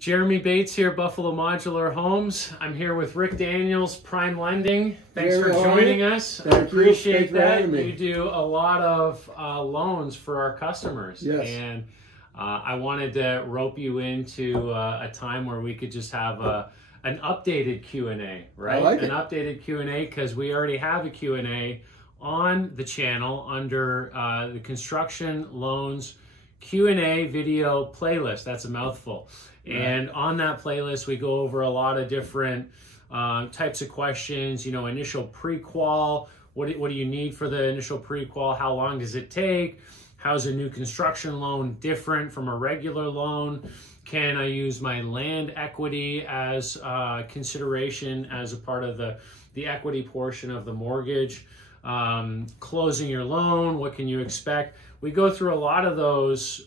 Jeremy Bates here, Buffalo Modular Homes. I'm here with Rick Daniels, Prime Lending. Thanks for joining us. I appreciate that. You do a lot of loans for our customers. Yes. And I wanted to rope you into a time where we could just have an updated Q&A, right? I like an updated Q&A, because we already have a Q&A on the channel under the construction loans Q&A video playlist. That's a mouthful. Right. And on that playlist, we go over a lot of different types of questions, you know, initial pre-qual, what do you need for the initial pre-qual? How long does it take? How's a new construction loan different from a regular loan? Can I use my land equity as consideration as a part of the equity portion of the mortgage? Closing your loan, what can you expect? We go through a lot of those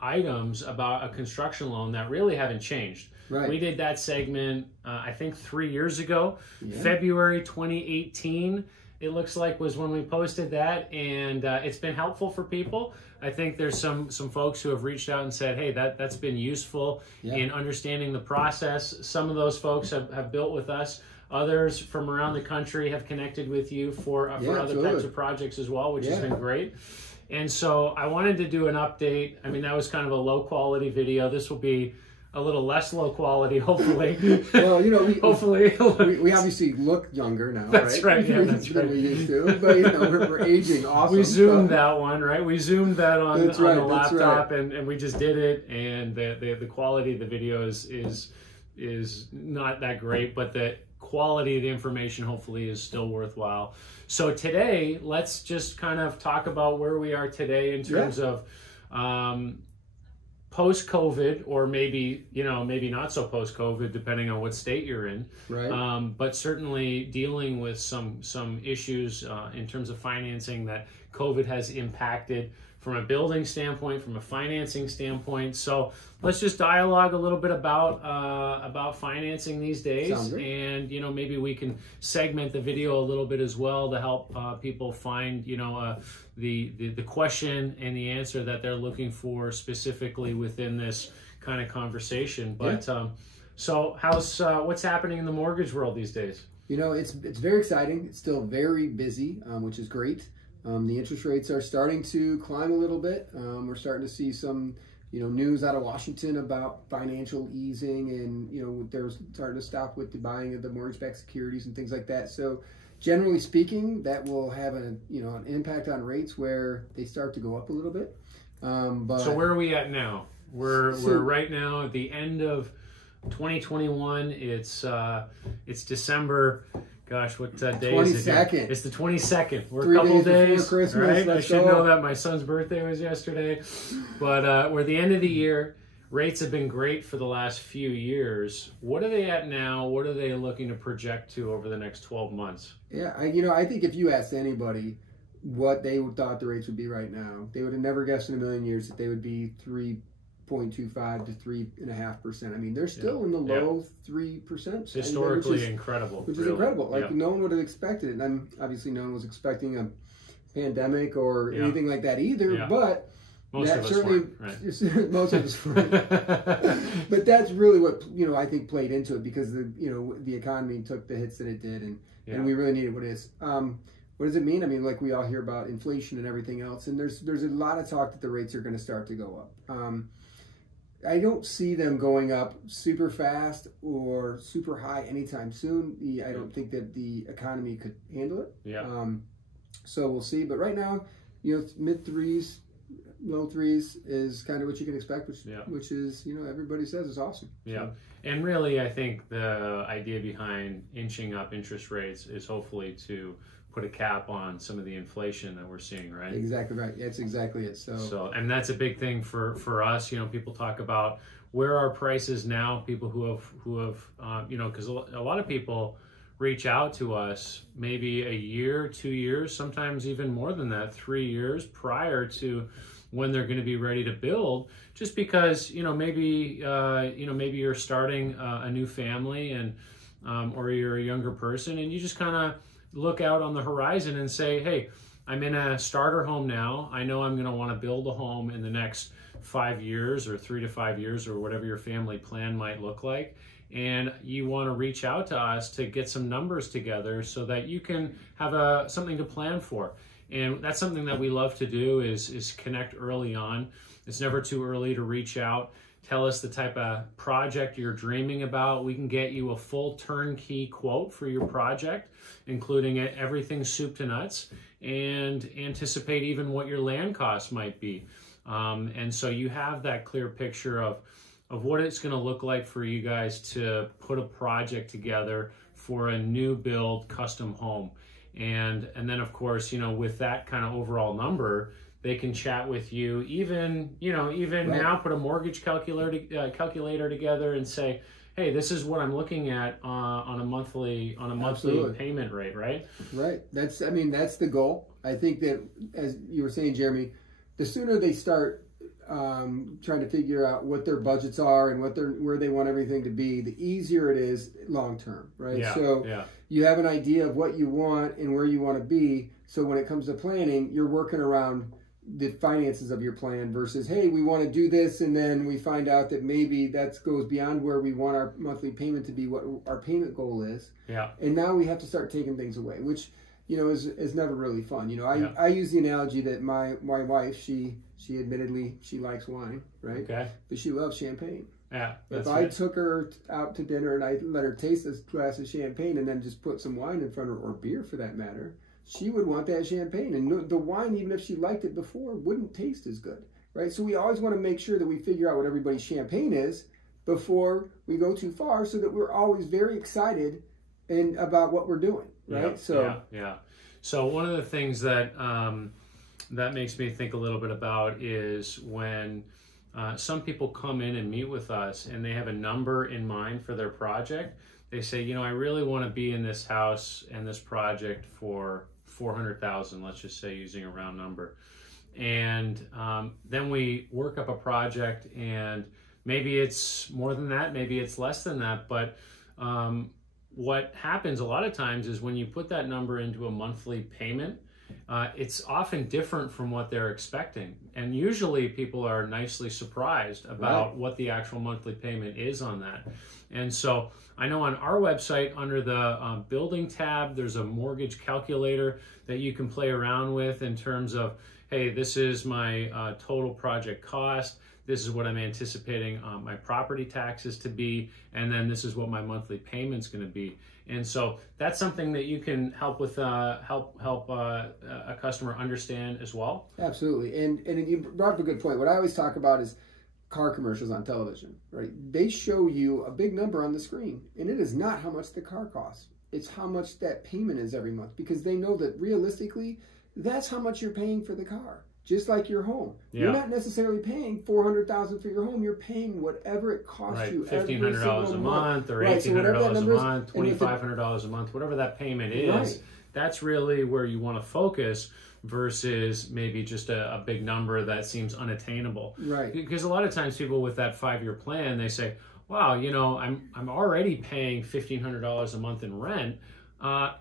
items about a construction loan that really haven't changed. Right. We did that segment, I think 3 years ago, yeah. February 2018. It looks like was when we posted that, and it's been helpful for people. I think there's some folks who have reached out and said, hey, that's been useful in understanding the process. Some of those folks have built with us. Others from around the country have connected with you for other types of projects as well, which has been great. And so I wanted to do an update. I mean, that was kind of a low quality video. This will be a little less low quality, hopefully. Well, you know, hopefully we obviously look younger now, that's right? Yeah, that's right. Than we used to, but you know, we're aging awesome. We zoomed that one, right? We zoomed that on the laptop, right. and we just did it, and the quality of the video is not that great, but the quality of the information hopefully is still worthwhile. So today, let's just kind of talk about where we are today in terms of post-COVID, or maybe, you know, maybe not so post-COVID, depending on what state you're in. Right. But certainly dealing with some issues in terms of financing that COVID has impacted from a building standpoint, from a financing standpoint. So let's just dialogue a little bit about financing these days, and you know, maybe we can segment the video a little bit as well to help people find, you know, the question and the answer that they're looking for specifically within this kind of conversation. But so how's what's happening in the mortgage world these days? You know, it's very exciting. It's still very busy, which is great. The interest rates are starting to climb a little bit. We're starting to see some, you know, news out of Washington about financial easing, and you know, they're starting to stop with the buying of the mortgage-backed securities and things like that. So, generally speaking, that will have an impact on rates where they start to go up a little bit. But so where are we at now? We're right now at the end of 2021. It's December. Gosh, what day is it? 22nd. It's the 22nd. We're 3 a couple days days, Christmas. right? I should know that. My son's birthday was yesterday. But we're at the end of the year. Rates have been great for the last few years. What are they at now? What are they looking to project to over the next 12 months? Yeah, I think if you asked anybody what they thought the rates would be right now, they would have never guessed in a million years that they would be 3.25 to 3.5%. I mean, they're still in the low 3%. Historically incredible. Which is incredible. Like no one would have expected it. And obviously no one was expecting a pandemic or anything like that either. But most of us weren't, right? Most of us weren't. But that's really what, you know, I think played into it, because the economy took the hits that it did, and we really needed what it is. What does it mean? I mean, like we all hear about inflation and everything else, and there's a lot of talk that the rates are going to start to go up. I don't see them going up super fast or super high anytime soon. I don't think that the economy could handle it. So we'll see. But right now, you know, mid threes, low threes is kind of what you can expect, which is, you know, everybody says is awesome. Yeah. And really, I think the idea behind inching up interest rates is hopefully to put a cap on some of the inflation that we're seeing, right? Exactly right. That's exactly it. So and that's a big thing for us. You know, people talk about where are prices now. People who have you know, because a lot of people reach out to us maybe a year, 2 years, sometimes even more than that, 3 years prior to when they're going to be ready to build, just because, you know, maybe maybe you're starting a new family, and or you're a younger person, and you just kind of look out on the horizon and say, hey, I'm in a starter home now. I know I'm going to want to build a home in the next 5 years or 3 to 5 years or whatever your family plan might look like. And you want to reach out to us to get some numbers together so that you can have something to plan for. And that's something that we love to do is connect early on. It's never too early to reach out. Tell us the type of project you're dreaming about. We can get you a full turnkey quote for your project, including everything soup to nuts, and anticipate even what your land costs might be. And so you have that clear picture of what it's going to look like for you guys to put a project together for a new build custom home. And then of course, with that kind of overall number, they can chat with you, even right. Now put a mortgage calculator together and say, hey, this is what I'm looking at on a monthly Absolutely. Payment rate, right? Right. That's the goal. I think that, as you were saying, Jeremy, the sooner they start trying to figure out what their budgets are and where they want everything to be, the easier it is long term, right? Yeah, so you have an idea of what you want and where you want to be. So when it comes to planning, you're working around the finances of your plan versus, hey, we want to do this, and then we find out that maybe that goes beyond where we want our monthly payment to be, what our payment goal is. Yeah. And now we have to start taking things away, which is never really fun. I use the analogy that my wife, she admittedly, she likes wine, right? Okay. But she loves champagne. Yeah. If I took her out to dinner and I let her taste this glass of champagne and then just put some wine in front of her, or beer for that matter, she would want that champagne. And the wine, even if she liked it before, wouldn't taste as good, right? So we always want to make sure that we figure out what everybody's champagne is before we go too far, so that we're always very excited about what we're doing, right? Yeah. So one of the things that that makes me think a little bit about is when some people come in and meet with us and they have a number in mind for their project. They say, I really want to be in this house and this project for $400,000, let's just say, using a round number. And then we work up a project, and maybe it's more than that, maybe it's less than that. But what happens a lot of times is when you put that number into a monthly payment, it's often different from what they're expecting. And usually people are nicely surprised about what the actual monthly payment is on that. And so I know on our website, under the building tab, there's a mortgage calculator that you can play around with in terms of, hey, this is my total project cost. This is what I'm anticipating my property taxes to be, and then this is what my monthly payment's going to be. And so that's something that you can help with, help a customer understand as well. Absolutely, and you brought up a good point. What I always talk about is car commercials on television, right? They show you a big number on the screen, and it is not how much the car costs. It's how much that payment is every month, because they know that realistically, that's how much you're paying for the car. Just like your home. Yeah. You're not necessarily paying $400,000 for your home. You're paying whatever it costs you $1,500 a month, or $1,800 a month, $2,500 a month, whatever that payment is. That's really where you want to focus, versus maybe just a big number that seems unattainable. Right. Because a lot of times people with that 5-year plan, they say, wow, I'm already paying $1,500 a month in rent.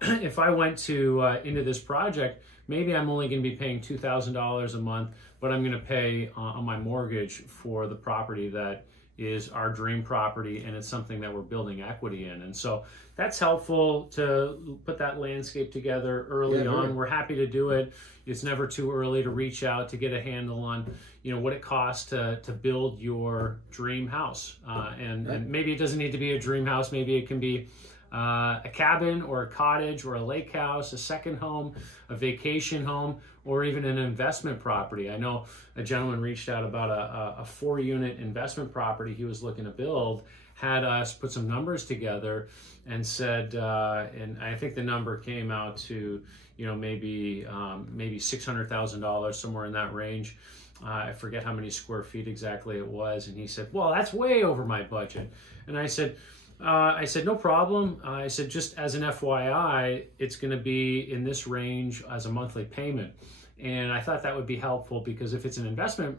If I went into this project, maybe I'm only going to be paying $2,000 a month, but I'm going to pay on my mortgage for the property that is our dream property, and it's something that we're building equity in. And so that's helpful to put that landscape together early on. We're happy to do it. It's never too early to reach out to get a handle on what it costs to build your dream house. And maybe it doesn't need to be a dream house. Maybe it can be a cabin or a cottage or a lake house, a second home, a vacation home, or even an investment property. I know a gentleman reached out about a 4-unit investment property he was looking to build, had us put some numbers together and said, and I think the number came out to, maybe $600,000, somewhere in that range. I forget how many square feet exactly it was. And he said, well, that's way over my budget. And I said, no problem. I said, just as an FYI, it's going to be in this range as a monthly payment. And I thought that would be helpful, because if it's an investment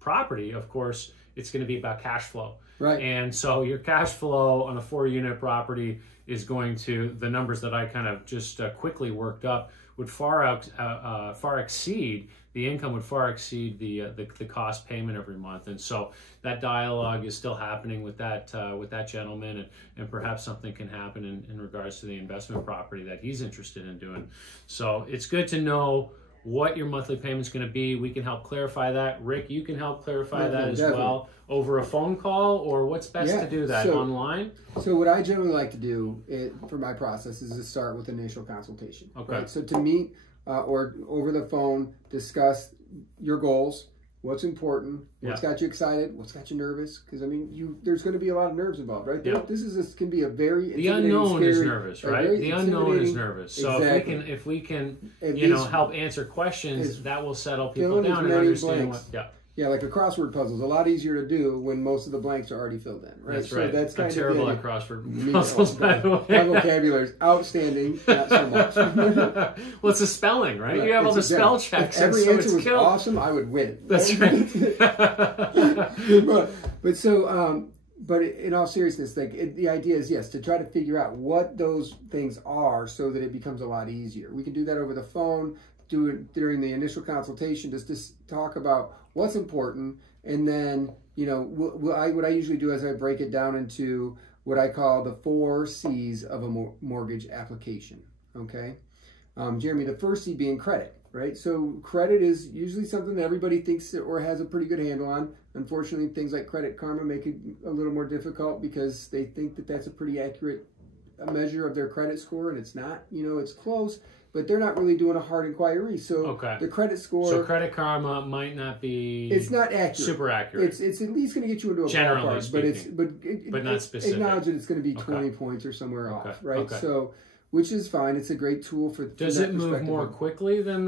property, of course, it's going to be about cash flow. Right. And so your cash flow on a 4-unit property is going to, the numbers that I kind of just quickly worked up would far exceed the income would far exceed the cost payment every month, and so that dialogue is still happening with that gentleman, and perhaps something can happen in regards to the investment property that he's interested in doing. So it's good to know what your monthly payment's going to be. We can help clarify that. Rick, you can help clarify that as well over a phone call, or what's best to do that online? So what I generally like to do for my process is to start with an initial consultation. Okay. Right? So to meet or over the phone, discuss your goals, what's important, what's got you excited, what's got you nervous, because I mean, there's going to be a lot of nerves involved, right? Yeah. This can be a very the unknown scary, is nervous, right? The unknown is nervous. So exactly. if we can help answer questions, that will settle people down and understand what. Yeah, like a crossword puzzle is a lot easier to do when most of the blanks are already filled in, right? That's right. So that's kind I'm terrible of at crossword puzzles, by the way. My vocabulary is outstanding, not so much. Well, it's a spelling, right? You have all the spell checks. If every answer was awesome, I would win. That's right. But in all seriousness, the idea is, yes, to try to figure out what those things are so that it becomes a lot easier. We can do that over the phone, do it during the initial consultation, just to talk about what's important, and then, what I usually do is I break it down into what I call the 4 C's of a mortgage application, okay? Jeremy, the first C being credit, right? So credit is usually something that everybody thinks or has a pretty good handle on. Unfortunately, things like Credit Karma make it a little more difficult because they think that that's a pretty accurate measure of their credit score, and it's not. It's close, but they're not really doing a hard inquiry. So the credit score. So Credit Karma might not be. It's not accurate. Super accurate. It's at least going to get you into a generally ballpark, speaking, but not specific. Acknowledge that it's going to be 20 points or somewhere off, right? Okay. So, which is fine. It's a great tool for. Does it move more quickly than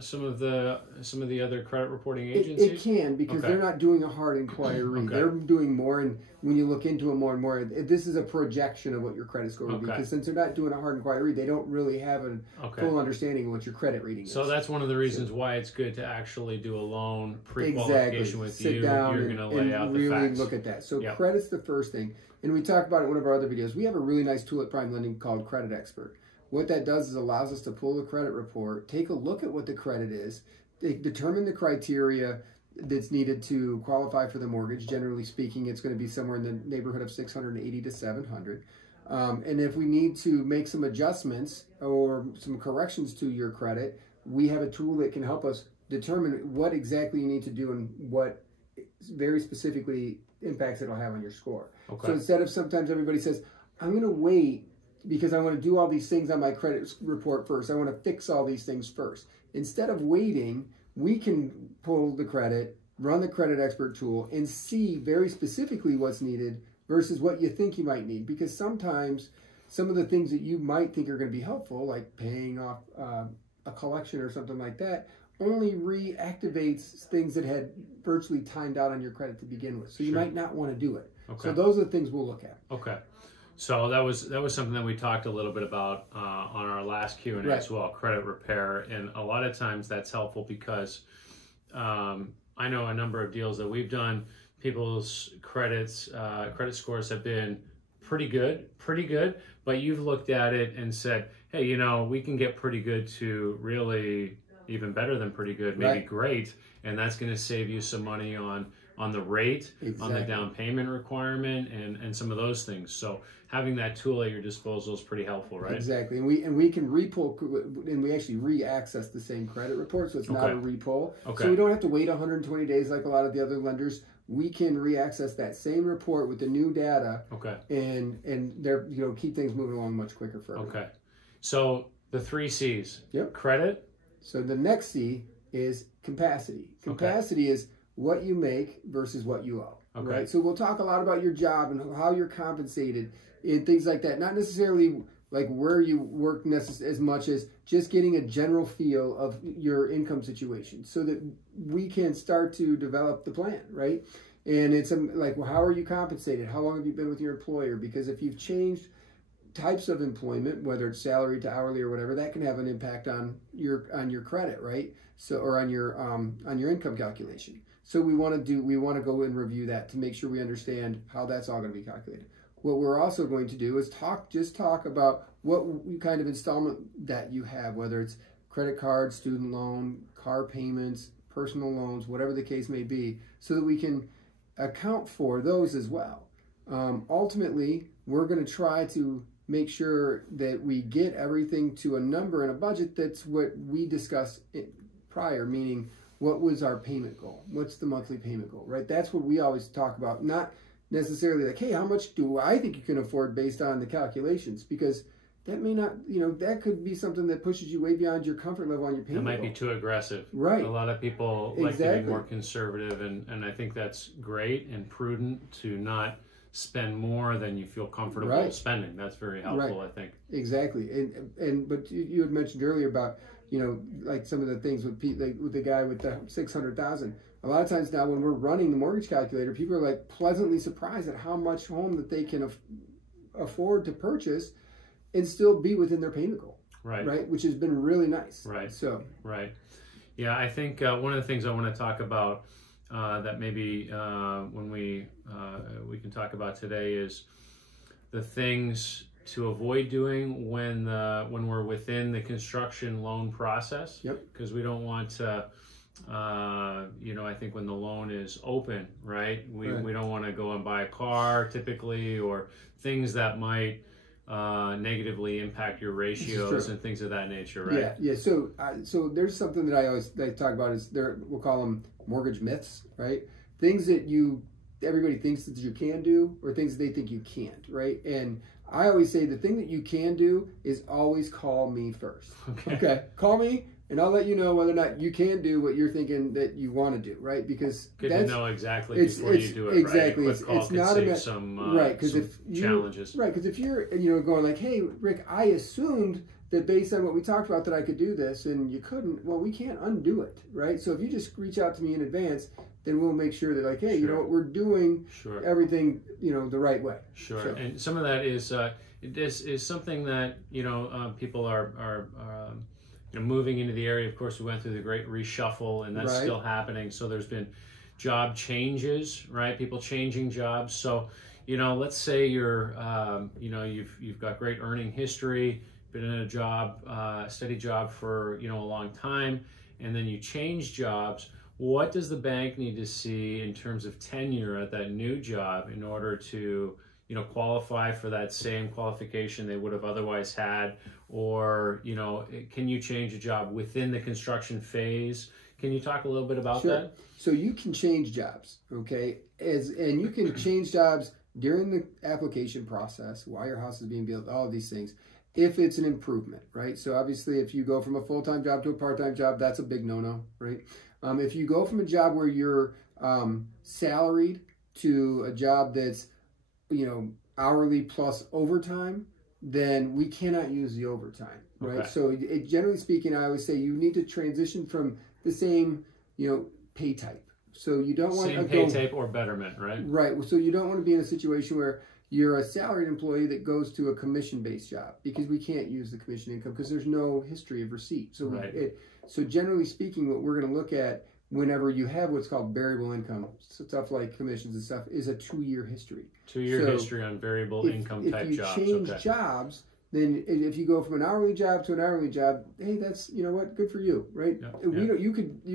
some of the other credit reporting agencies? It can, because they're not doing a hard inquiry. They're doing more, and when you look into it more and more, this is a projection of what your credit score would be. Because since they're not doing a hard inquiry, they don't really have a full understanding of what your credit rating is. So that's one of the reasons why it's good to actually do a loan pre-qualification with you. Sit down You're going to lay out the really facts. Look at that. So credit's the first thing. And we talked about it in one of our other videos. We have a really nice tool at Prime Lending called Credit Expert. What that does is allows us to pull the credit report, take a look at what the credit is, determine the criteria that's needed to qualify for the mortgage. Generally speaking, it's going to be somewhere in the neighborhood of 680 to 700. And if we need to make some adjustments or some corrections to your credit, we have a tool that can help us determine what exactly you need to do and what very specifically impacts it'll have on your score. So instead of sometimes everybody says, I'm going to wait because I want to do all these things on my credit report first. I want to fix all these things first. Instead of waiting, we can pull the credit, run the Credit Expert tool, and see very specifically what's needed versus what you think you might need. Because sometimes some of the things that you might think are going to be helpful, like paying off a collection or something like that, only reactivates things that had virtually timed out on your credit to begin with. So you might not want to do it. So those are the things we'll look at. So that was something that we talked a little bit about on our last Q&A as well, credit repair. And a lot of times that's helpful because I know a number of deals that we've done, people's credit scores have been pretty good, but you've looked at it and said, hey, we can get pretty good to really even better than pretty good, maybe great, and that's going to save you some money on the rate, on the down payment requirement, and some of those things. So having that tool at your disposal is pretty helpful, right? Exactly, and we can repull, and we actually re-access the same credit report, so it's not a repull. So we don't have to wait 120 days like a lot of the other lenders. We can re-access that same report with the new data, and they're keep things moving along much quicker for everyone. So the 3 C's. Credit. So the next C is capacity. Capacity is what you make versus what you owe. Right? So we'll talk a lot about your job and how you're compensated and things like that. Not necessarily like where you work as much as just getting a general feel of your income situation so that we can start to develop the plan, right? And it's like, well, how are you compensated? How long have you been with your employer? Because if you've changed types of employment, whether it's salary to hourly or whatever, that can have an impact on your credit, right? So, or on your income calculation. So we want to go and review that to make sure we understand how that's all going to be calculated. what we're also going to do is just talk about what kind of installment debt you have, whether it's credit card, student loan, car payments, personal loans, whatever the case may be, so that we can account for those as well. Ultimately, we're going to try to make sure that we get everything to a number and a budget that's what we discussed prior, meaning what was our payment goal? What's the monthly payment goal, right? That's what we always talk about, not necessarily like, hey, how much do I think you can afford based on the calculations? Because that may not, that could be something that pushes you way beyond your comfort level on your payment. It might be too aggressive. Right. A lot of people like to be more conservative, and I think that's great and prudent to not spend more than you feel comfortable spending. That's very helpful, I think. Exactly. But you had mentioned earlier about, like some of the things with the guy with the 600,000. A lot of times now when we're running the mortgage calculator, people are like pleasantly surprised at how much home that they can afford to purchase and still be within their payment goal. Right. Which has been really nice. Right. Yeah, I think one of the things I want to talk about that maybe when we can talk about today is the things to avoid doing when we're within the construction loan process. Yep. Because we don't want to, I think when the loan is open, right? We don't want to go and buy a car typically, or things that might negatively impact your ratios and things of that nature, right? Yeah. So there's something that I talk about is we'll call them mortgage myths, right? Things that everybody thinks that you can do, or things that they think you can't, right? And I always say the thing that you can do is always call me first. Okay? Call me, and I'll let you know whether or not you can do what you're thinking that you want to do, right? Because good to know exactly before you do it, exactly. Right? It's not about some challenges. Right, because if you're going like, hey, Rick, I assumed that based on what we talked about that I could do this, and you couldn't, well, we can't undo it, right? So if you just reach out to me in advance, then we'll make sure that like, hey, you know what, we're doing everything, the right way. Sure. So, and some of that is something that, people are moving into the area. Of course, we went through the great reshuffle, and that's still happening. So there's been job changes, right? People changing jobs. So, let's say you're, you've got great earning history, been in a job, steady job for, a long time, and then you change jobs. What does the bank need to see in terms of tenure at that new job in order to, qualify for that same qualification they would have otherwise had? Or, can you change a job within the construction phase? Can you talk a little bit about that? So you can change jobs, okay? And you can change jobs during the application process, while your house is being built, all of these things, if it's an improvement, right? So obviously if you go from a full-time job to a part-time job, that's a big no-no, right? If you go from a job where you're salaried to a job that's, hourly plus overtime, then we cannot use the overtime, right? Okay. So generally speaking, I always say you need to transition from the same, pay type. So you don't want same pay type or betterment, right? Right. So you don't want to be in a situation where you're a salaried employee that goes to a commission-based job, because we can't use the commission income because there's no history of receipt. So so generally speaking, what we're going to look at whenever you have what's called variable income, stuff like commissions and stuff, is a 2-year history. 2-year history on variable income type jobs. If you change jobs, then if you go from an hourly job to an hourly job, hey, that's, good for you, right? You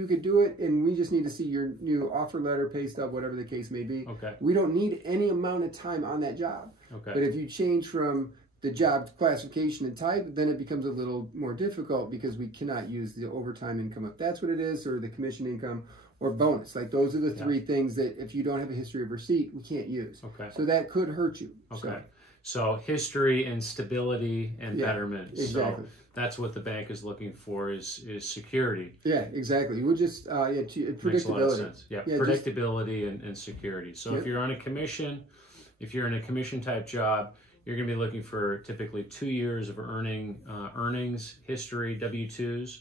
could do it, and we just need to see your new offer letter, pay stub, whatever the case may be. Okay. We don't need any amount of time on that job. Okay. But if you change from the job classification and type, then it becomes a little more difficult because we cannot use the overtime income if that's what it is, or the commission income, or bonus. Like those are the three things that if you don't have a history of receipt, we can't use. Okay. So that could hurt you. Okay. So history and stability and betterment. Exactly. So that's what the bank is looking for is security. Yeah, exactly. We'll just predictability. Makes a lot of sense. Yeah, predictability and security. So if you're on a commission, if you're in a commission type job, you're going to be looking for typically 2 years of earnings history, W-2s,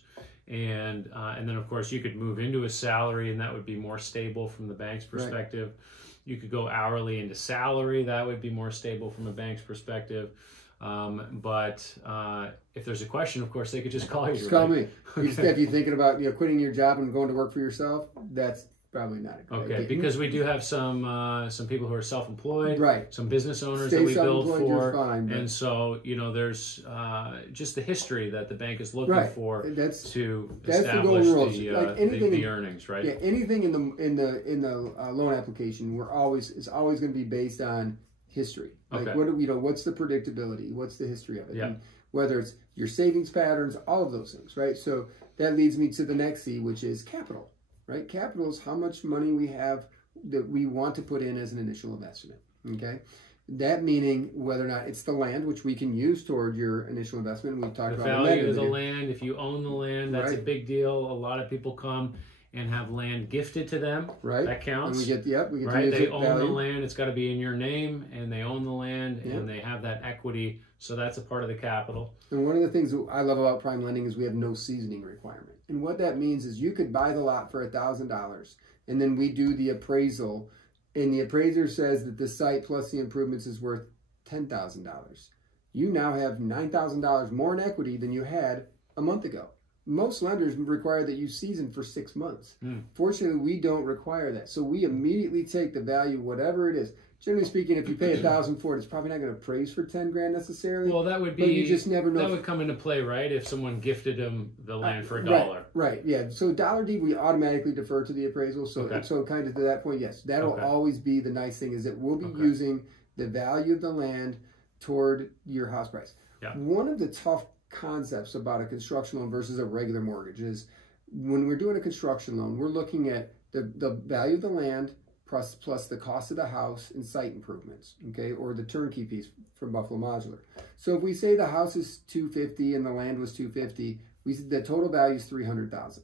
and then of course you could move into a salary, and that would be more stable from the bank's perspective. Right. You could go hourly into salary, that would be more stable from a bank's perspective. But if there's a question, of course, they could just call you. Just call me. Okay. If you're thinking about quitting your job and going to work for yourself, that's probably not a good Okay, idea. because we do have some people who are self-employed, right? Some business owners Stay that we build self-employed, you're for, fine, but- and so there's just the history that the bank is looking Right. for That's to the establish golden rules. the, Like anything the in- earnings, right? Yeah, anything in the loan application, is always going to be based on history. Like Okay. what's the predictability? What's the history of it? Yeah. And whether it's your savings patterns, all of those things, right? So that leads me to the next C, which is capital, right? Capital is how much money we have that we want to put in as an initial investment. Okay. That meaning whether or not it's the land, which we can use toward your initial investment. We've talked The about value of the land. If you own the land, that's a Right. big deal. A lot of people come and have land gifted to them. Right. That counts. And we get to Right, use they it own value. the land. It's got to be in your name, and they own the land, Yeah. and they have that equity. So that's a part of the capital. And one of the things that I love about prime lending is we have no seasoning requirement. And what that means is you could buy the lot for $1,000, and then we do the appraisal, and the appraiser says that the site plus the improvements is worth $10,000. You now have $9,000 more in equity than you had a month ago. Most lenders require that you season for 6 months. Fortunately, we don't require that. So we immediately take the value, whatever it is. Generally speaking, if you pay $1,000 for it, it's probably not going to appraise for 10 grand necessarily. Well, that would be. But you just never know. That would come into play, right? If someone gifted them the land for $1. Right, yeah. So dollar deed, we automatically defer to the appraisal. So, Okay. so kind of to that point, yes, that'll Okay. always be the nice thing is that we'll be using the value of the land toward your house price. Yeah. One of the tough concepts about a construction loan versus a regular mortgage is when we're doing a construction loan, we're looking at the value of the land plus the cost of the house and site improvements, okay, or the turnkey piece from Buffalo Modular. So if we say the house is $250 and the land was $250, the total value is $300,000.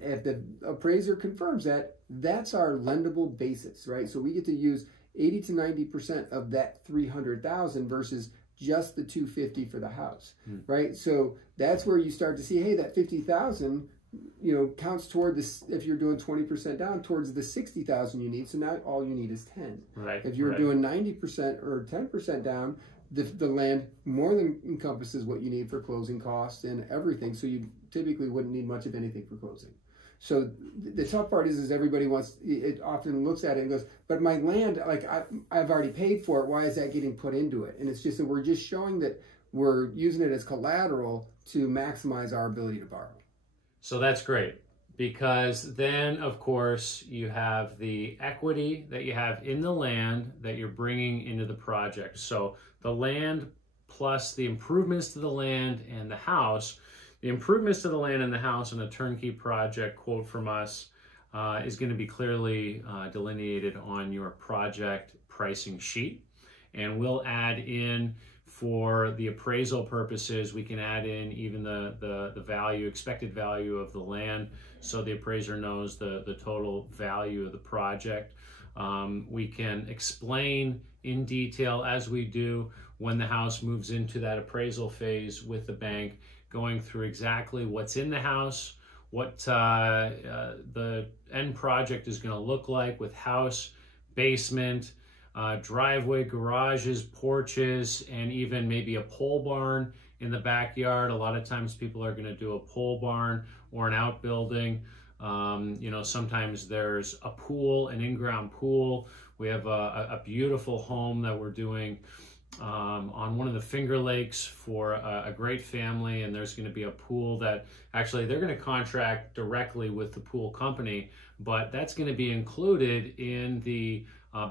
If the appraiser confirms that, that's our lendable basis, right? So we get to use 80 to 90% of that $300,000 versus just the $250 for the house, right? So that's where you start to see, hey, that $50,000, counts toward this. If you're doing 20% down, towards the $60,000 you need. So now all you need is 10. Right. If you're doing 90% or 10% down, the land more than encompasses what you need for closing costs and everything. So you typically wouldn't need much of anything for closing. So the tough part is everybody it often looks at it and goes, but my land, like I've already paid for it. Why is that getting put into it? And it's just that we're just showing that we're using it as collateral to maximize our ability to borrow. So that's great, because then, of course, you have the equity that you have in the land that you're bringing into the project. So the land plus the improvements to the land and the house. The improvements to the land and the house in a turnkey project quote from us is going to be clearly delineated on your project pricing sheet. And we'll add in, for the appraisal purposes, we can add in even the value, expected value of the land, so the appraiser knows the total value of the project. We can explain in detail, as we do when the house moves into that appraisal phase with the bank, going through exactly what's in the house, what the end project is going to look like with house, basement, driveway, garages, porches, and even maybe a pole barn in the backyard. A lot of times people are going to do a pole barn or an outbuilding. Sometimes there's a pool, an in-ground pool. We have a beautiful home that we're doing on one of the Finger Lakes for a great family, and there's going to be a pool that actually they're going to contract directly with the pool company, but that's going to be included in the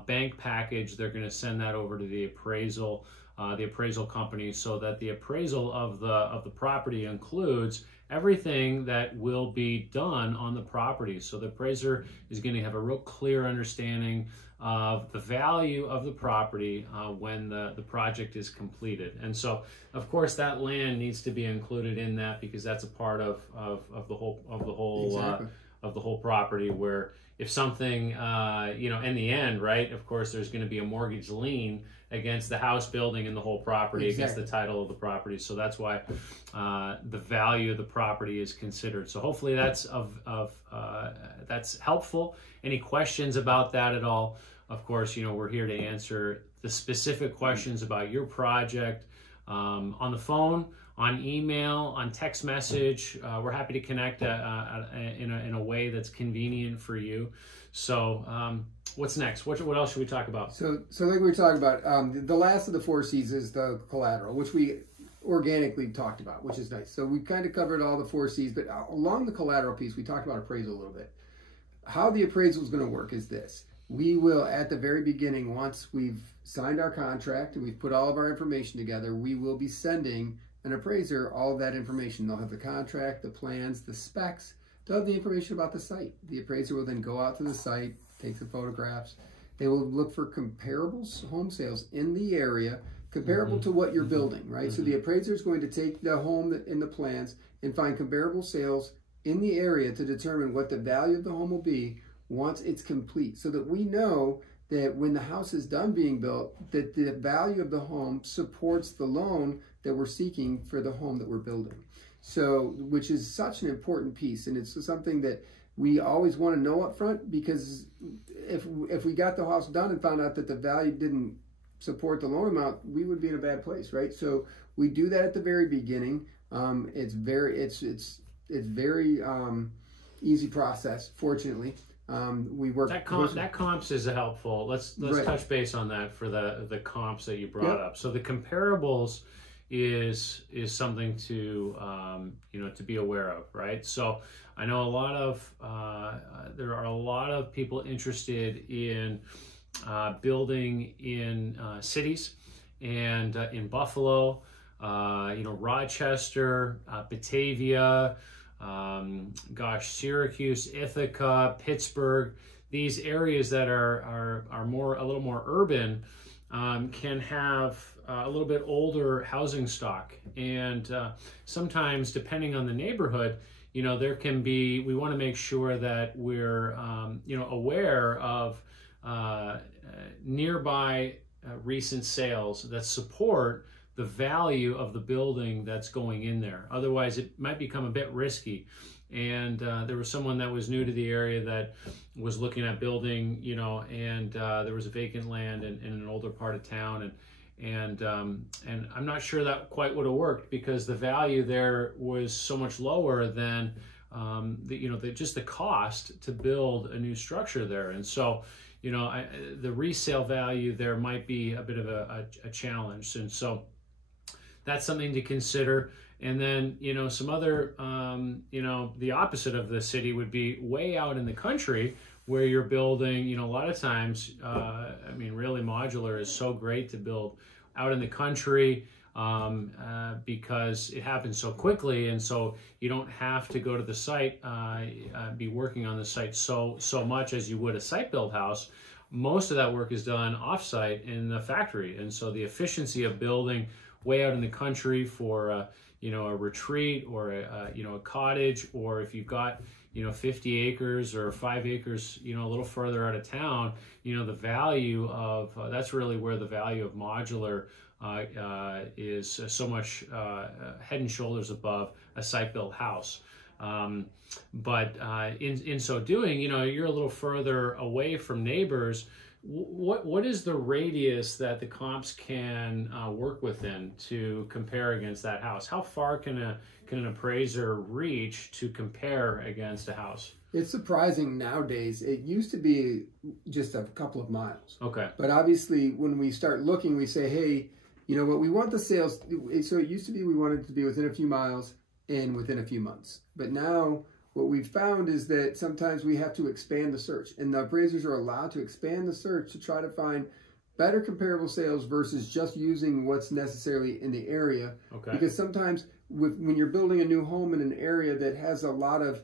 bank package. They're going to send that over to the appraisal company, so that the appraisal of the property includes everything that will be done on the property. So the appraiser is going to have a real clear understanding of the value of the property when the project is completed. And so, of course, that land needs to be included in that, because that's a part of the whole Exactly. Of the whole property. Where if something, in the end, right, of course, there's going to be a mortgage lien against the house, building, and the whole property, against the title of the property. So that's why the value of the property is considered. So hopefully that's that's helpful. Any questions about that at all? Of course, we're here to answer the specific questions about your project on the phone, on email, on text message. We're happy to connect in a way that's convenient for you. So what's next? What else should we talk about? So like we were talking about, the last of the 4 C's is the collateral, which we organically talked about, which is nice. So we kind of covered all the 4 C's, but along the collateral piece, we talked about appraisal a little bit. How the appraisal is going to work is this. We will, at the very beginning, once we've signed our contract and we've put all of our information together, we will be sending an appraiser all of that information. They'll have the contract, the plans, the specs. They'll have the information about the site. The appraiser will then go out to the site, take the photographs. They will look for comparable home sales in the area, comparable to what you're building, right? So the appraiser is going to take the home in the plans and find comparable sales in the area to determine what the value of the home will be once it's complete, so that we know that when the house is done being built, that the value of the home supports the loan that we're seeking for the home that we're building. So, which is such an important piece, and it's something that we always want to know up front, because if we got the house done and found out that the value didn't support the loan amount, we would be in a bad place, right? So we do that at the very beginning. It's very easy process, fortunately. We work that comps is helpful. Let's right. touch base on that for the comps that you brought up. So the comparables is something to to be aware of, right? So I know a lot of there are a lot of people interested in building in cities, and in Buffalo, Rochester, Batavia, Syracuse, Ithaca, Pittsburgh. These areas that are a little more urban can have a little bit older housing stock, and sometimes, depending on the neighborhood, there can be. We want to make sure that we're aware of nearby recent sales that support the value of the building that's going in there. Otherwise, it might become a bit risky. And there was someone that was new to the area that was looking at building, and there was a vacant land in an older part of town, and I'm not sure that quite would have worked, because the value there was so much lower than just the cost to build a new structure there. And so, the resale value there might be a bit of a challenge. And so that's something to consider. And then, some other, the opposite of the city would be way out in the country where you're building, a lot of times, really modular is so great to build out in the country, because it happens so quickly, and so you don't have to go to the site, be working on the site so much as you would a site build house. Most of that work is done off-site in the factory, and so the efficiency of building way out in the country for a retreat or a cottage, or if you've got 50 acres or 5 acres, a little further out of town, the value of that's really where the value of modular is so much head and shoulders above a site-built house. But in so doing, you're a little further away from neighbors. What is the radius that the comps can work within to compare against that house? How far can an appraiser reach to compare against a house? It's surprising nowadays. It used to be just a couple of miles. Okay. But obviously, when we start looking, we say, hey, what we want the sales. So it used to be we wanted to be within a few miles and within a few months. But now what we've found is that sometimes we have to expand the search, and the appraisers are allowed to expand the search to try to find better comparable sales versus just using what's necessarily in the area. Okay. Because sometimes when you're building a new home in an area that has a lot of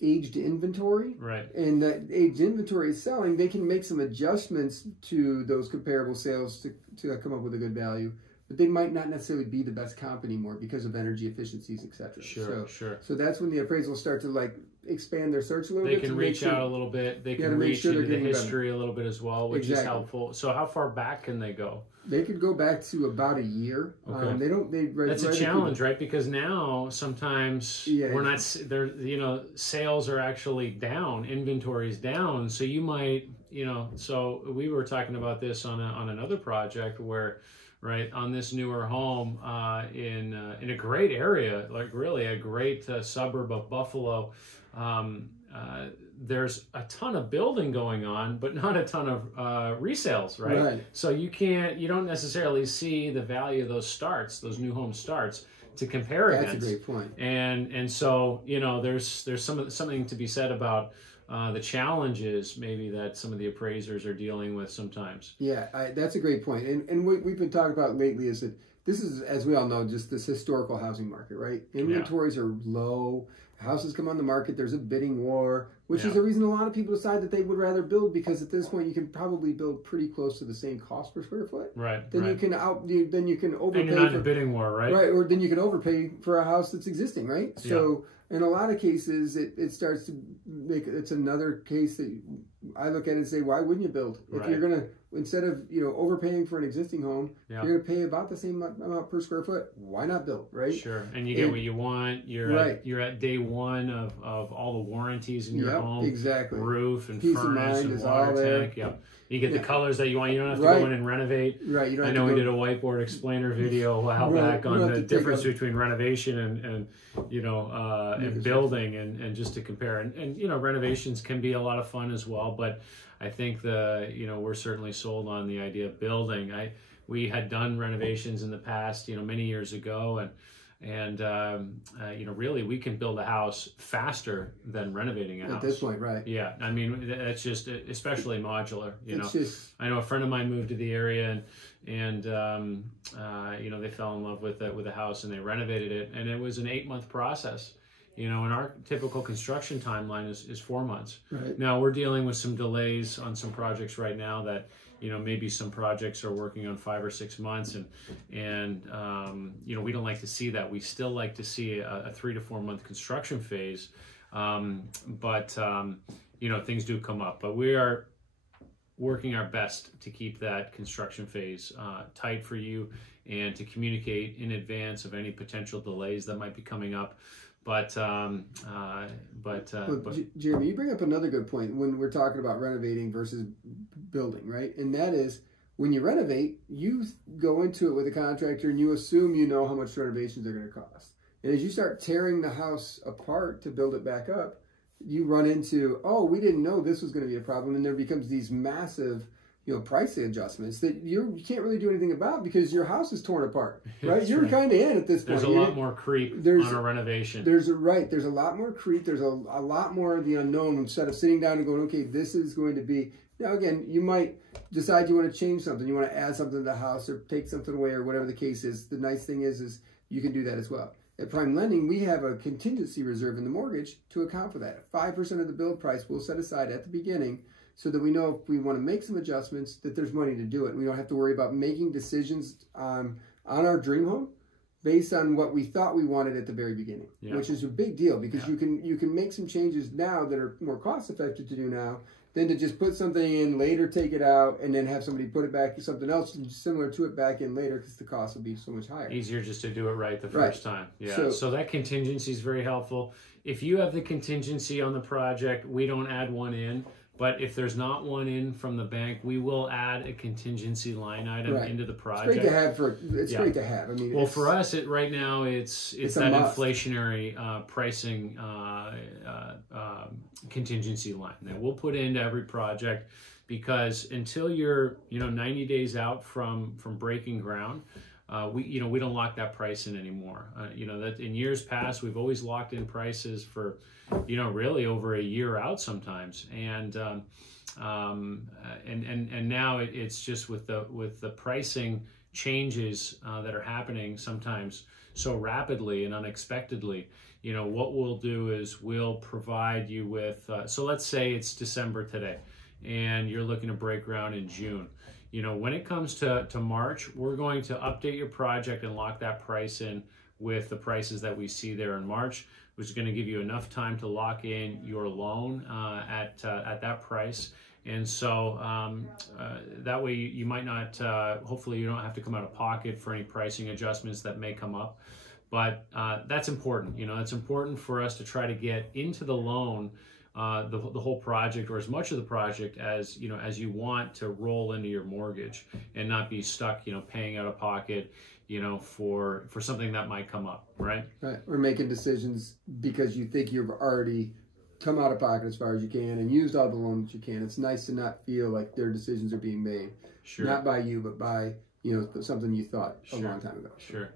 aged inventory, right, and that aged inventory is selling, they can make some adjustments to those comparable sales to come up with a good value. But they might not necessarily be the best comp anymore because of energy efficiencies, etc. Sure. So that's when the appraisals start to expand their search a little bit. They can reach out a little bit. They can reach into the history a little bit as well, which is helpful. So how far back can they go? They could go back to about a year. Okay. That's a challenge, right? Because now sometimes we're not there. Sales are actually down, inventory is down. So you might, So we were talking about this on another project where right, on this newer home in a great area, like really a great suburb of Buffalo. There's a ton of building going on, but not a ton of resales, right? So you don't necessarily see the value of those starts, those new home starts, to compare against. That's a great point. And so, you know, there's something to be said about the challenges maybe that some of the appraisers are dealing with sometimes. Yeah, that's a great point. And what we've been talking about lately is that this is, as we all know, just this historical housing market, right? Inventories are low. Houses come on the market. There's a bidding war, which is the reason a lot of people decide that they would rather build, because at this point you can probably build pretty close to the same cost per square foot. Right. Then you can overpay. And you're not in a bidding war, right? Right, or then you can overpay for a house that's existing, right? So in a lot of cases, it starts to make, it's another case that I look at it and say, why wouldn't you build? If you're going to, instead of, you know, overpaying for an existing home, you're going to pay about the same amount per square foot. Why not build, right? Sure, and you get what you want. You're at day one of all the warranties in your home. Exactly. Roof and Peace furnace and water tank. Yep. You get the colors that you want. You don't have to go in and renovate. Right. You don't I know we did a whiteboard explainer video a while back on the difference between renovation and you know and building and just to compare. And you know, renovations can be a lot of fun as well, but I think we're certainly sold on the idea of building. We had done renovations in the past, you know, many years ago, and you know, really we can build a house faster than renovating a house. At this point, right? Yeah, I mean, that's just, especially modular. You know, I know a friend of mine moved to the area and you know, they fell in love with a house and they renovated it, and it was an 8-month process. You know, and our typical construction timeline is 4 months. Right. Now we're dealing with some delays on some projects right now that, you know, maybe some projects are working on 5 or 6 months, and you know, we don't like to see that. We still like to see a 3 to 4 month construction phase, but you know, things do come up. But we are working our best to keep that construction phase tight for you and to communicate in advance of any potential delays that might be coming up. But Jeremy, you bring up another good point when we're talking about renovating versus building, right? And that is, when you renovate, you go into it with a contractor and you assume you know how much renovations are going to cost. And as you start tearing the house apart to build it back up, you run into, oh, we didn't know this was going to be a problem, and there becomes these massive, you know, price adjustments that you can't really do anything about because your house is torn apart, right? You're kind of in at this point. There's a lot more creep on a renovation. There's a lot more creep. There's a lot more of the unknown instead of sitting down and going, okay, this is going to be. Now, again, you might decide you want to change something. You want to add something to the house or take something away or whatever the case is. The nice thing is you can do that as well. At Prime Lending, we have a contingency reserve in the mortgage to account for that. 5% of the build price we'll set aside at the beginning, so that we know if we want to make some adjustments, that there's money to do it. We don't have to worry about making decisions on our dream home based on what we thought we wanted at the very beginning, which is a big deal, because you can make some changes now that are more cost effective to do now than to just put something in later, take it out, and then have somebody put it back, something else similar to it back in later, because the cost will be so much higher. Easier just to do it right the first time. Yeah. So that contingency is very helpful. If you have the contingency on the project, we don't add one in. But if there's not one in from the bank, we will add a contingency line item into the project. It's great to have. It's great to have. I mean, well, for us, right now, it's that inflationary pricing contingency line that we'll put into every project, because until you're 90 days out from breaking ground, we don't lock that price in anymore. That in years past, we've always locked in prices for really over a year out sometimes, and now it's just with the pricing changes that are happening sometimes so rapidly and unexpectedly. What we'll do is we'll provide you with so let's say it's December today and you're looking to break ground in June. When it comes to March, we're going to update your project and lock that price in with the prices that we see there in March, which is going to give you enough time to lock in your loan at that price. And so that way you might not, hopefully you don't have to come out of pocket for any pricing adjustments that may come up. But that's important. It's important for us to try to get into the loan the whole project, or as much of the project as as you want to roll into your mortgage, and not be stuck paying out of pocket for something that might come up, right? Right. Or making decisions because you think you've already come out of pocket as far as you can and used all the loans that you can. It's nice to not feel like their decisions are being made, not by you, but by something you thought a long time ago. Sure.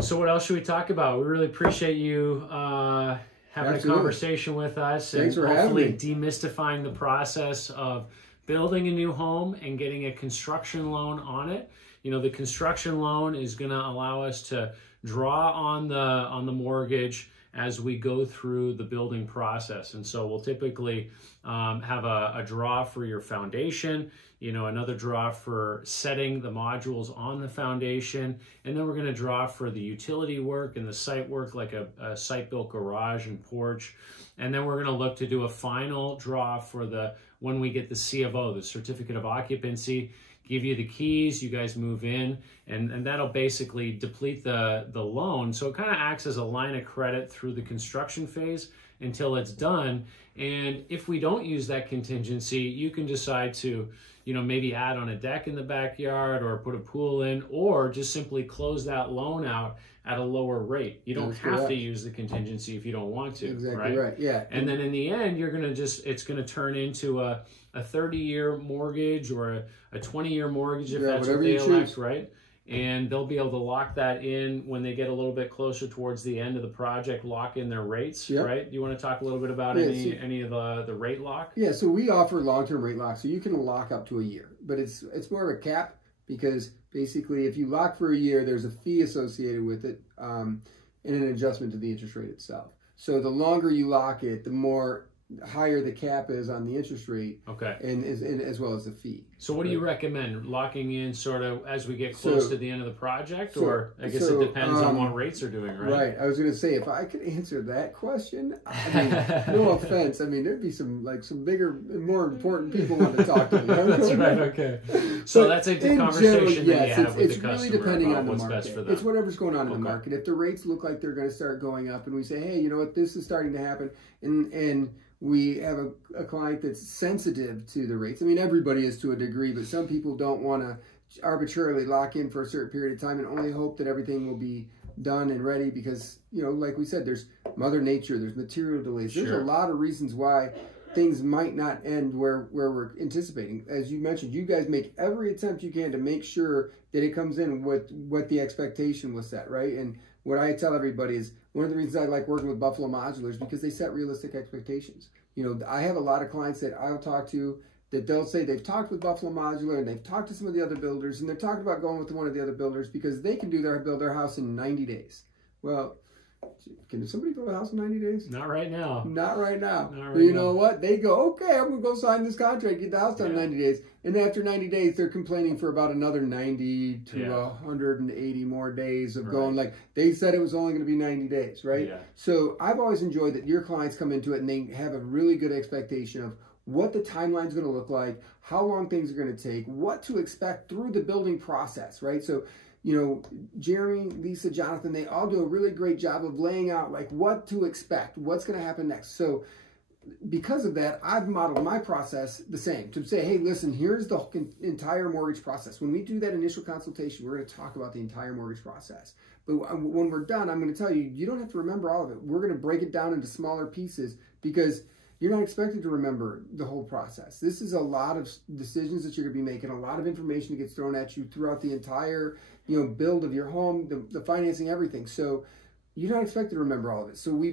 So what else should we talk about? We really appreciate you having a conversation with us. Thanks and for hopefully having me. demystifying the process of building a new home and getting a construction loan on it. The construction loan is going to allow us to draw on the mortgage as we go through the building process. And so we'll typically have a draw for your foundation, another draw for setting the modules on the foundation, and then we're going to draw for the utility work and the site work, like a site-built garage and porch. And then we're going to look to do a final draw for when we get the C of O, the certificate of occupancy, give you the keys, you guys move in, and that'll basically deplete the loan. So it kind of acts as a line of credit through the construction phase until it's done. And if we don't use that contingency, you can decide to maybe add on a deck in the backyard, or put a pool in, or just simply close that loan out at a lower rate. You don't have to use the contingency if you don't want to. Exactly right. Yeah. And then in the end, it's going to turn into a 30-year mortgage, or a 20-year mortgage if that's what they elect, right? And they'll be able to lock that in when they get a little bit closer towards the end of the project, lock in their rates, right? Do you want to talk a little bit about any of the rate lock? Yeah, so we offer long-term rate lock, so you can lock up to a year, but it's more of a cap, because basically if you lock for a year, there's a fee associated with it, and an adjustment to the interest rate itself. So the longer you lock it, the more higher the cap is on the interest rate, and as well as the fee. So what do you recommend? Locking in sort of as we get close to the end of the project, or I guess it depends on what rates are doing, right? Right. I was going to say, if I could answer that question, I mean, no offense, I mean, there'd be some bigger and more important people want to talk to me. That's right. Okay. So that's a conversation that you have with the customer. It's really depending on the market. Best for them. It's whatever's going on in the market. If the rates look like they're going to start going up, and we say, hey, you know what, this is starting to happen, and we have a client that's sensitive to the rates. I mean, everybody is to a degree, but some people don't want to arbitrarily lock in for a certain period of time and only hope that everything will be done and ready, because, like we said, there's Mother Nature, there's material delays. There's a lot of reasons why things might not end where we're anticipating. As you mentioned, you guys make every attempt you can to make sure that it comes in with what the expectation was set, right? And what I tell everybody is, one of the reasons I like working with Buffalo Modular is because they set realistic expectations. I have a lot of clients that I'll talk to that they'll say they've talked with Buffalo Modular and they've talked to some of the other builders, and they're talking about going with one of the other builders because they can build their house in 90 days. Well, can somebody build a house in 90 days? Not right now. Not right now. But you know what? They go, okay, I'm going to go sign this contract, get the house done in 90 days. And after 90 days, they're complaining for about another 90 to 180 more days of going, like, they said it was only going to be 90 days, right? Yeah. So I've always enjoyed that your clients come into it and they have a really good expectation of what the timeline is going to look like, how long things are going to take, what to expect through the building process, right? So, Jeremy, Lisa, Jonathan, they all do a really great job of laying out like what to expect, what's going to happen next. So because of that, I've modeled my process the same, to say, hey, listen, here's the entire mortgage process. When we do that initial consultation, we're going to talk about the entire mortgage process. But when we're done, I'm going to tell you, you don't have to remember all of it. We're going to break it down into smaller pieces, because you're not expected to remember the whole process. This is a lot of decisions that you're going to be making, a lot of information that gets thrown at you throughout the entire build of your home, the financing, everything. So you're not expected to remember all of it. So we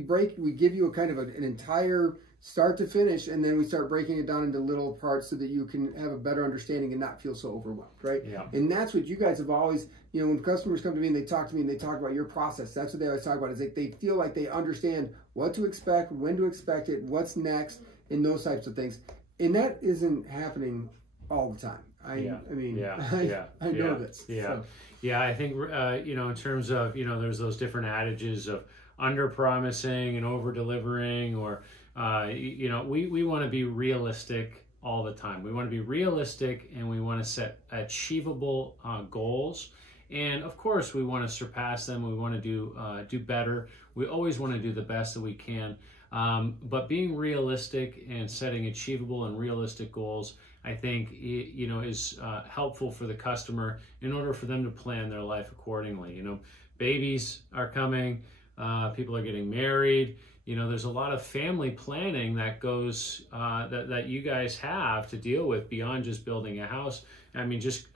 give you a kind of an entire start to finish, and then we start breaking it down into little parts so that you can have a better understanding and not feel so overwhelmed, right? Yeah. And that's what you guys have always, when customers come to me and they talk to me and they talk about your process, that's what they always talk about, is like they feel like they understand what to expect, when to expect it, what's next, and those types of things. And that isn't happening all the time. I know this. Yeah. So. Yeah, I think, in terms of, there's those different adages of under-promising and over-delivering, or, we want to be realistic all the time. We want to be realistic, and we want to set achievable goals. And of course, we want to surpass them. We want to do better. We always want to do the best that we can. But being realistic and setting achievable and realistic goals, I think, you know, is helpful for the customer in order for them to plan their life accordingly. You know, babies are coming, people are getting married. You know, there's a lot of family planning that goes, that you guys have to deal with beyond just building a house. I mean, just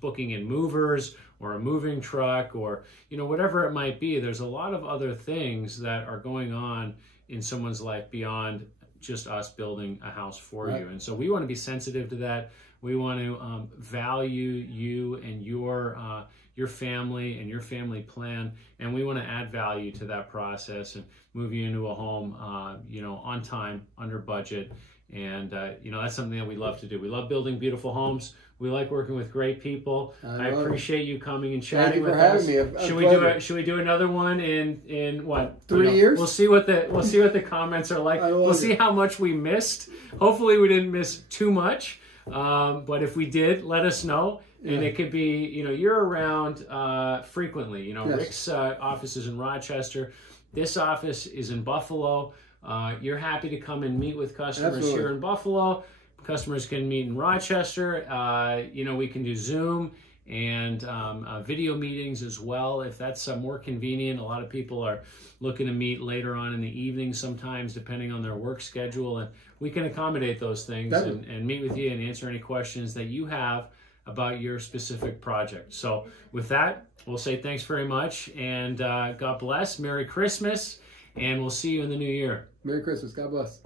booking in movers or a moving truck or, you know, whatever it might be. There's a lot of other things that are going on in someone's life beyond just us building a house for you. And so we want to be sensitive to that. We want to value you and your family and your family plan, and we want to add value to that process and move you into a home, you know, on time, under budget. And, you know, that's something that we love to do. We love building beautiful homes. We like working with great people. I appreciate you coming and chatting with us. Should we do another one in what? 3 years? We'll see what the comments are like. We'll see how much we missed. Hopefully we didn't miss too much. But if we did, let us know. And it could be, you know, you're around frequently. You know, Rick's office is in Rochester. This office is in Buffalo. You're happy to come and meet with customers here in Buffalo. Customers can meet in Rochester. You know, we can do Zoom and video meetings as well, if that's more convenient. A lot of people are looking to meet later on in the evening sometimes, depending on their work schedule. And we can accommodate those things and meet with you and answer any questions that you have about your specific project. So with that, we'll say thanks very much, and God bless. Merry Christmas, and we'll see you in the new year. Merry Christmas. God bless.